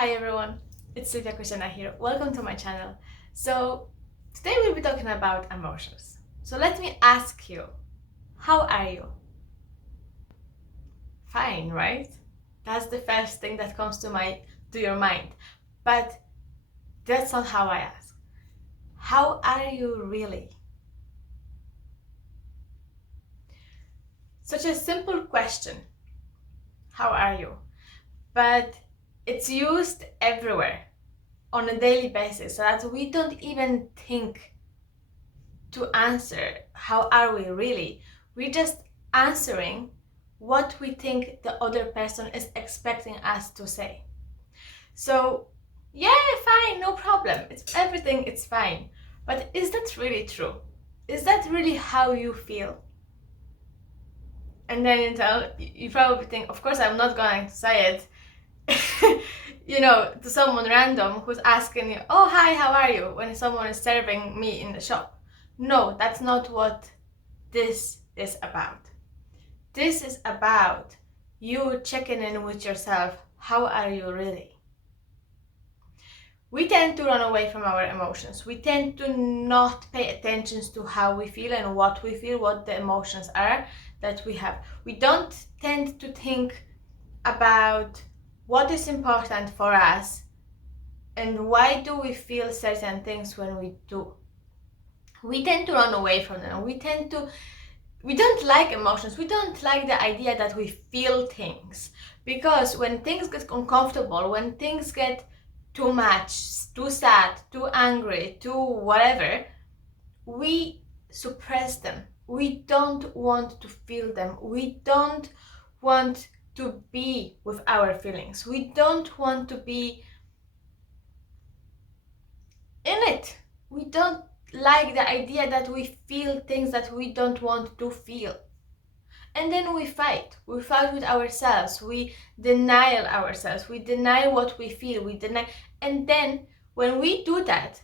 Hi everyone, it's Sylwia here. Welcome to my channel. So today we'll be talking about emotions. So let me ask you, how are you? Fine, right? That's the first thing that comes to your mind. But that's not how I ask. How are you really? Such a simple question. How are you? But it's used everywhere on a daily basis so that we don't even think to answer how are we really. We're just answering what we think the other person is expecting us to say. So yeah, fine, no problem, it's everything, it's fine. But is that really true? Is that really how you feel? And then you probably think, of course I'm not going to say it to someone random who's asking you, oh hi, how are you, when someone is serving me in the shop. No, that's not what this is about. This is about you checking in with yourself. How are you really? We tend to run away from our emotions. We tend to not pay attention to how we feel and what we feel, what the emotions are that we have. We don't tend to think about what is important for us and why do we feel certain things when we do. We tend to run away from them. We don't like emotions. We don't like the idea that we feel things, because when things get uncomfortable, when things get too much, too sad, too angry, too whatever, we suppress them. We don't want to feel them. We don't want to be with our feelings. We don't want to be in it. We don't like the idea that we feel things that we don't want to feel. And then we fight with ourselves, we deny ourselves, we deny what we feel, and then when we do that,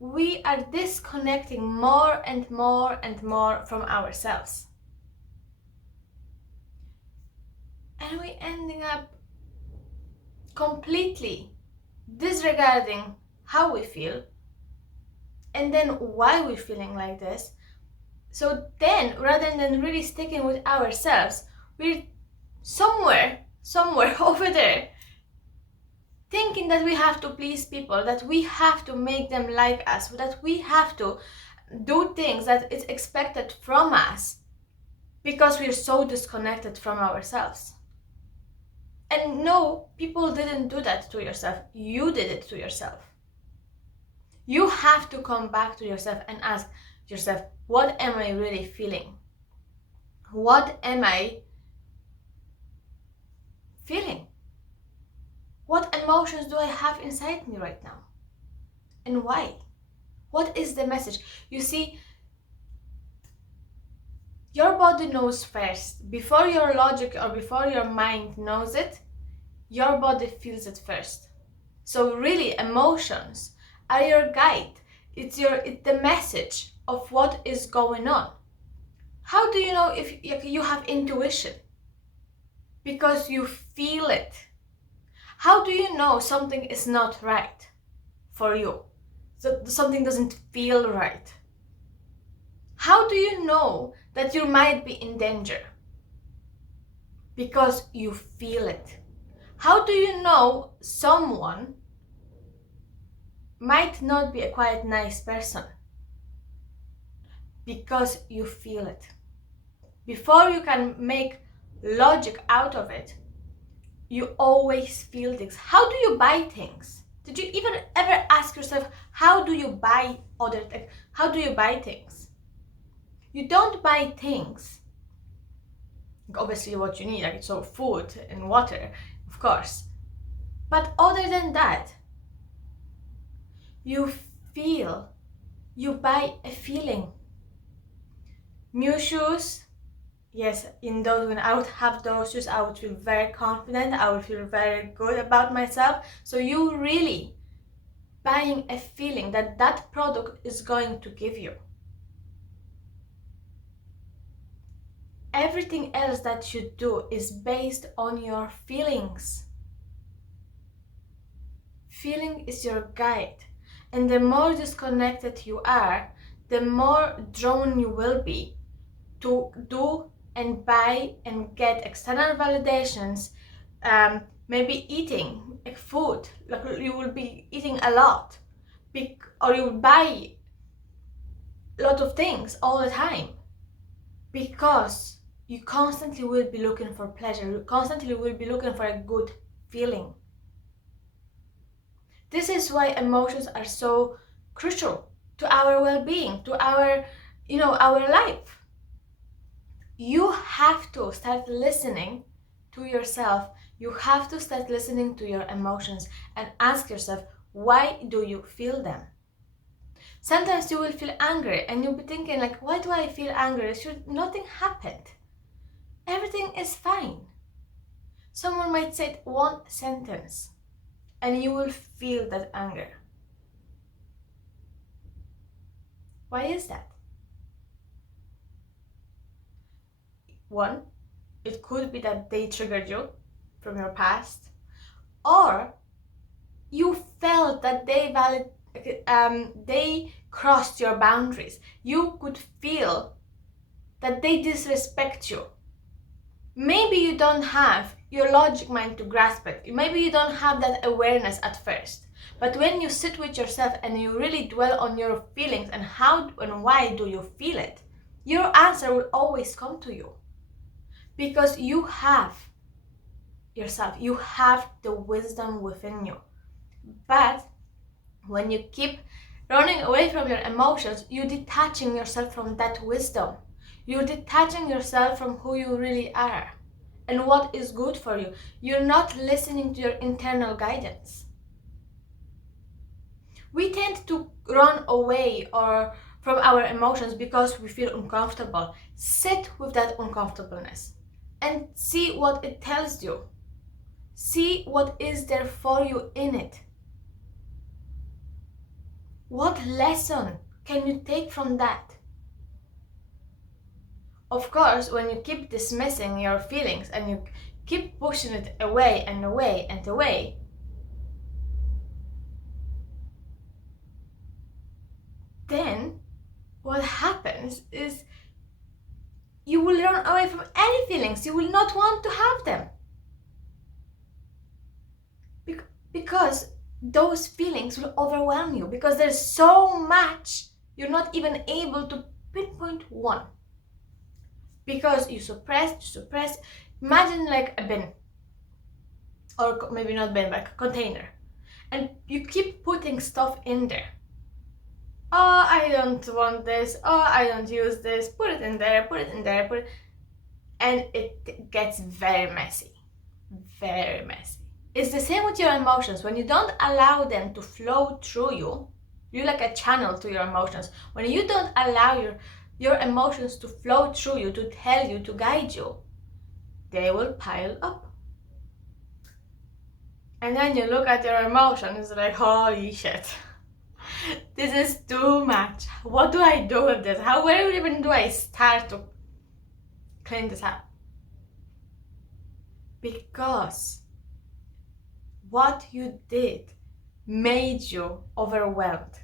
we are disconnecting more and more and more from ourselves. And we ending up completely disregarding how we feel and then why we're feeling like this. So then, rather than really sticking with ourselves, we're somewhere over there, thinking that we have to please people, that we have to make them like us, that we have to do things that is expected from us, because we're so disconnected from ourselves. And no, people didn't do that to yourself. You did it to yourself. You have to come back to yourself and ask yourself, what am I really feeling? What am I feeling? What emotions do I have inside me right now? And why? What is the message? You see, your body knows first. Before your logic or before your mind knows it, your body feels it first. So really, emotions are your guide. It's the message of what is going on. How do you know if you have intuition? Because you feel it. How do you know something is not right for you? So something doesn't feel right. How do you know that you might be in danger? Because you feel it. How do you know someone might not be a quite nice person? Because you feel it. Before you can make logic out of it, you always feel things. How do you buy things? Did you even ever ask yourself, how do you buy how do you buy things? You don't buy things, obviously what you need, like so food and water, of course. But other than that, you feel, you buy a feeling. New shoes, yes, when I would have those shoes, I would feel very confident, I would feel very good about myself. So you really buying a feeling that product is going to give you. Everything else that you do is based on your feelings. feeling is your guide. And the more disconnected you are, the more drawn you will be to do and buy and get external validations, maybe eating like food, like you will be eating a lot, or you will buy a lot of things all the time, because you constantly will be looking for pleasure, you constantly will be looking for a good feeling. This is why emotions are so crucial to our well-being, to our life. You have to start listening to yourself. You have to start listening to your emotions and ask yourself, why do you feel them? Sometimes you will feel angry and you'll be thinking like, why do I feel angry? Nothing happened. Everything is fine. Someone might say one sentence and you will feel that anger. Why is that? One, it could be that they triggered you from your past, or you felt that they crossed your boundaries. You could feel that they disrespect you. Maybe you don't have your logic mind to grasp it. Maybe you don't have that awareness at first. But when you sit with yourself and you really dwell on your feelings and how and why do you feel it, your answer will always come to you. Because you have yourself, you have the wisdom within you. But when you keep running away from your emotions, you're detaching yourself from that wisdom. You're detaching yourself from who you really are and what is good for you. You're not listening to your internal guidance. We tend to run away from our emotions because we feel uncomfortable. Sit with that uncomfortableness and see what it tells you. See what is there for you in it. What lesson can you take from that? Of course, when you keep dismissing your feelings and you keep pushing it away and away and away, then what happens is you will run away from any feelings. You will not want to have them. Because those feelings will overwhelm you. Because there's so much, you're not even able to pinpoint one. Because you suppress. Imagine like a bin. Or maybe not bin, but a container. And you keep putting stuff in there. Oh, I don't want this. Oh, I don't use this. Put it in there, and it gets very messy. Very messy. It's the same with your emotions. When you don't allow them to flow through you, you're like a channel to your emotions. When you don't allow your emotions to flow through you, to tell you, to guide you, they will pile up. And then you look at your emotions, it's like, holy shit. This is too much. What do I do with this? Where even do I start to clean this up? Because what you did made you overwhelmed,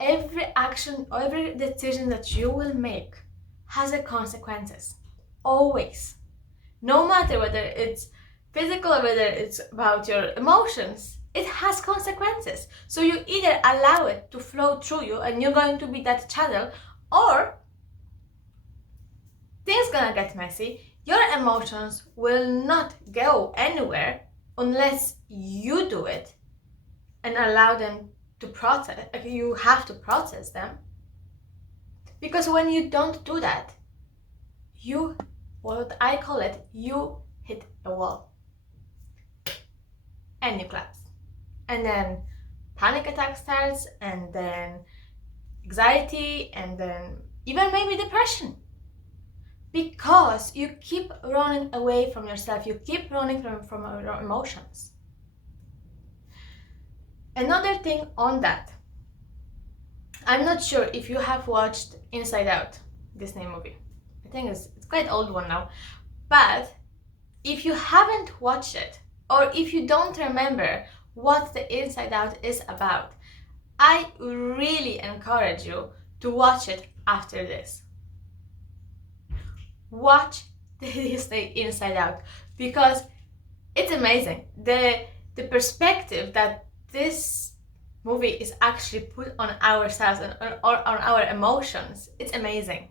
Every action, every decision that you will make has a consequences, always. No matter whether it's physical or whether it's about your emotions, it has consequences. So you either allow it to flow through you and you're going to be that channel, or things gonna get messy. Your emotions will not go anywhere unless you do it and allow them to process. You have to process them. Because when you don't do that, what I call it, you hit a wall. And you collapse. And then panic attack starts, and then anxiety, and then even maybe depression. Because you keep running away from yourself. You keep running from your emotions. Another thing on that, I'm not sure if you have watched Inside Out, Disney movie. I think it's quite an old one now. But if you haven't watched it, or if you don't remember what the Inside Out is about. I really encourage you to watch it after this. Watch the Inside Out, because it's amazing. The perspective that this movie is actually put on ourselves and on our emotions, it's amazing.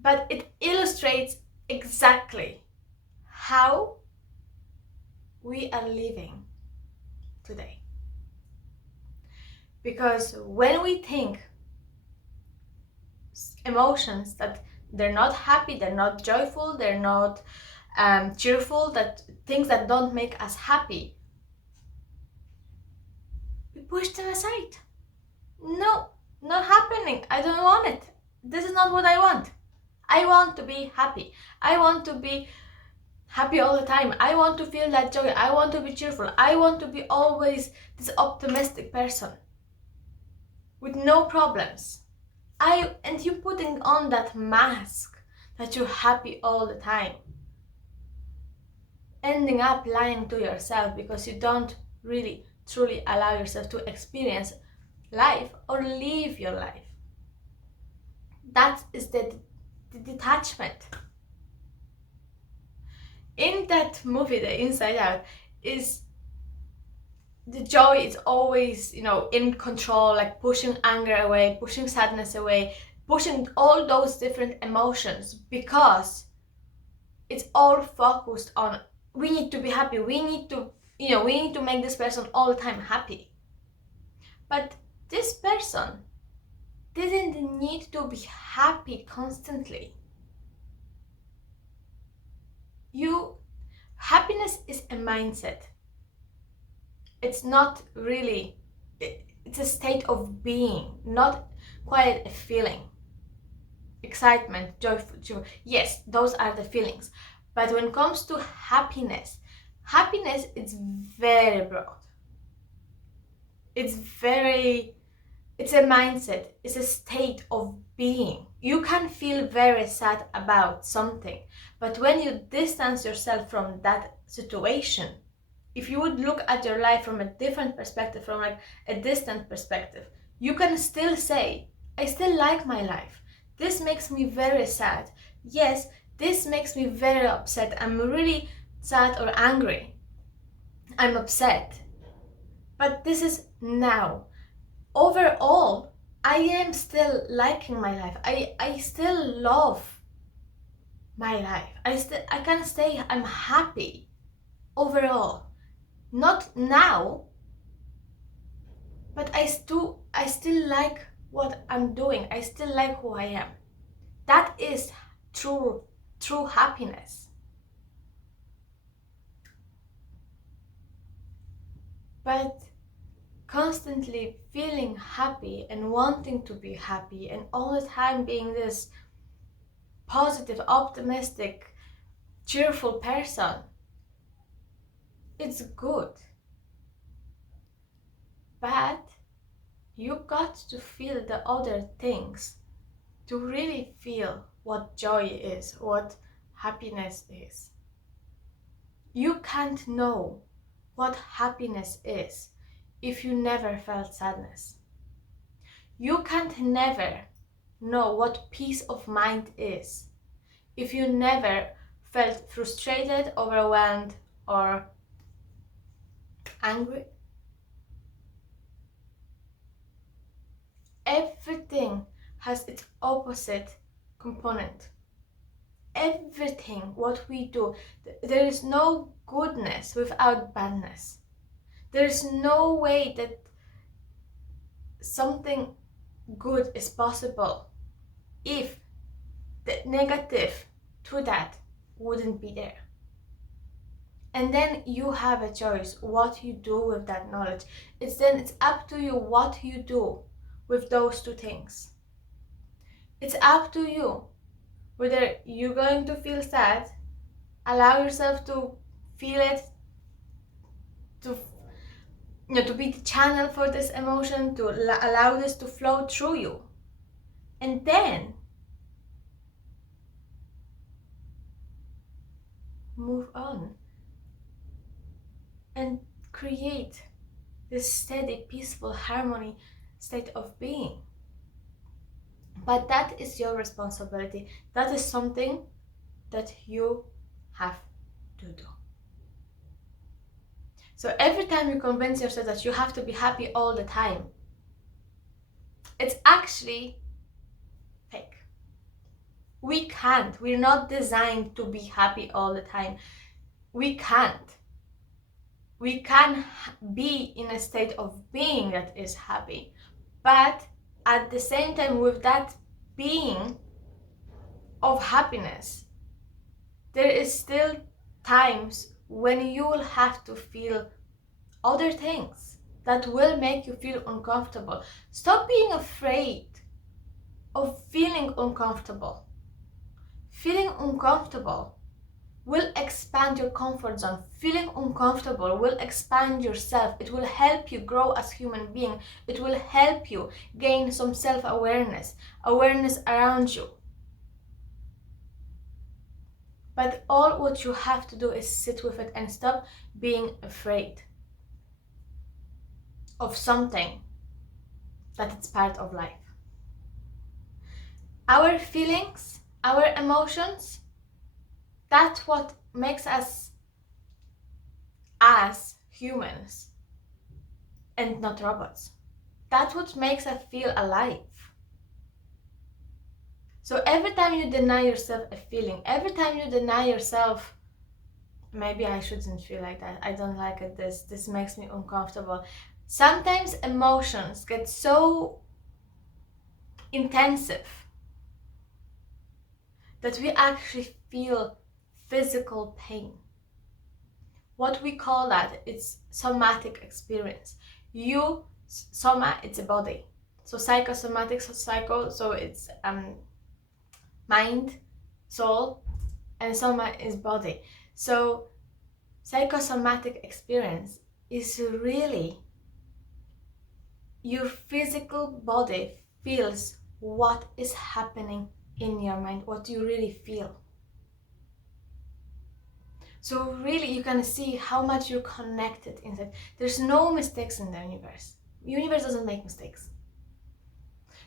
But it illustrates exactly how we are living today. Because when we think emotions that they're not happy, they're not joyful, they're not cheerful, that things that don't make us happy, we push them aside. No, not happening. I don't want it. This is not what I want. I want to be happy. I want to be happy all the time. I want to feel that joy. I want to be cheerful. I want to be always this optimistic person with no problems. And you putting on that mask that you're happy all the time, ending up lying to yourself because you don't really truly allow yourself to experience life or live your life. That is the detachment. In that movie, The Inside Out, is the joy is always, in control, like pushing anger away, pushing sadness away, pushing all those different emotions, because it's all focused on, we need to be happy, we need to make this person all the time happy. But this person didn't need to be happy constantly. Happiness is a mindset. It's not really, it's a state of being, not quite a feeling. Excitement, joy, yes, those are the feelings. But when it comes to happiness is very broad. It's a mindset, it's a state of being. You can feel very sad about something, but when you distance yourself from that situation, if you would look at your life from a different perspective, from like a distant perspective, you can still say, I still like my life. This makes me very sad. Yes, this makes me very upset. I'm really sad or angry. I'm upset. But this is now. Overall, I am still liking my life. I still love my life. I can say I'm happy overall. Not now, but I still like what I'm doing. I still like who I am. That is true happiness. But constantly feeling happy and wanting to be happy and all the time being this positive, optimistic, cheerful person, it's good. But you got to feel the other things to really feel what joy is, what happiness is. You can't know what happiness is if you never felt sadness. You can't never know what peace of mind is if you never felt frustrated, overwhelmed, or angry. Everything has its opposite component. Everything what we do, there is no goodness without badness. There is no way that something good is possible if the negative to that wouldn't be there. And then you have a choice what you do with that knowledge. It's up to you what you do with those two things. It's up to you whether you're going to feel sad, allow yourself to feel it, to be the channel for this emotion, to allow this to flow through you, and then move on and create this steady, peaceful, harmony state of being. But that is your responsibility. That is something that you have to do. So every time you convince yourself that you have to be happy all the time, it's actually fake. We can't. We're not designed to be happy all the time. We can't. We can be in a state of being that is happy, but at the same time, with that being of happiness, there is still times when you will have to feel other things that will make you feel uncomfortable. Stop being afraid of feeling uncomfortable. Feeling uncomfortable will expand your comfort zone. Feeling uncomfortable will expand yourself. It will help you grow as a human being. It will help you gain some self-awareness, awareness around you. But all what you have to do is sit with it and stop being afraid of something that it's part of life. Our feelings, our emotions, that's what makes us as humans and not robots. That's what makes us feel alive. So every time you deny yourself a feeling, every time you deny yourself, maybe I shouldn't feel like that, I don't like it, this makes me uncomfortable. Sometimes emotions get so intensive that we actually feel physical pain. What we call that, it's somatic experience. Soma, it's a body. So psychosomatic, so it's mind, soul, and soma is body. So psychosomatic experience is really your physical body feels what is happening in your mind, what you really feel. So really you can see how much you're connected inside. There's no mistakes in the universe. The universe doesn't make mistakes.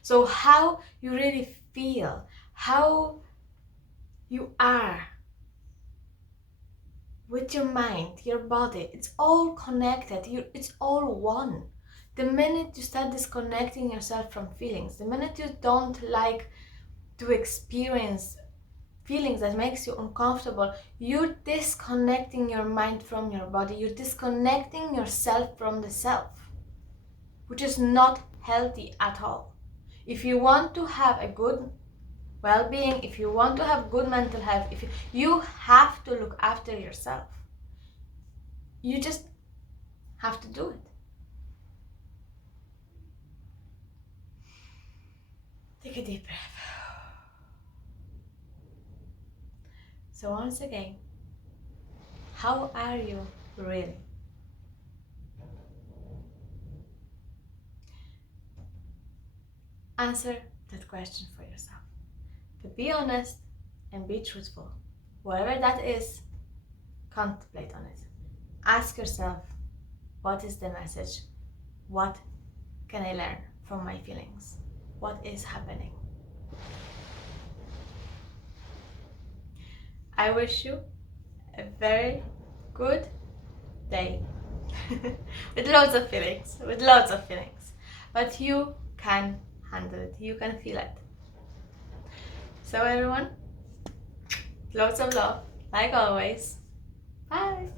So how you really feel, how you are with your mind, your body, it's all connected. It's all one. The minute you start disconnecting yourself from feelings, the minute you don't like to experience feelings that makes you uncomfortable, you're disconnecting your mind from your body. You're disconnecting yourself from the self, which is not healthy at all. If you want to have a good well-being, if you want to have good mental health, you have to look after yourself. You just have to do it. Take a deep breath. So once again, how are you really? Answer that question for yourself. But be honest and be truthful. Whatever that is, contemplate on it. Ask yourself, what is the message? What can I learn from my feelings? What is happening? I wish you a very good day with loads of feelings, but you can handle it, you can feel it. So everyone, loads of love, like always. Bye.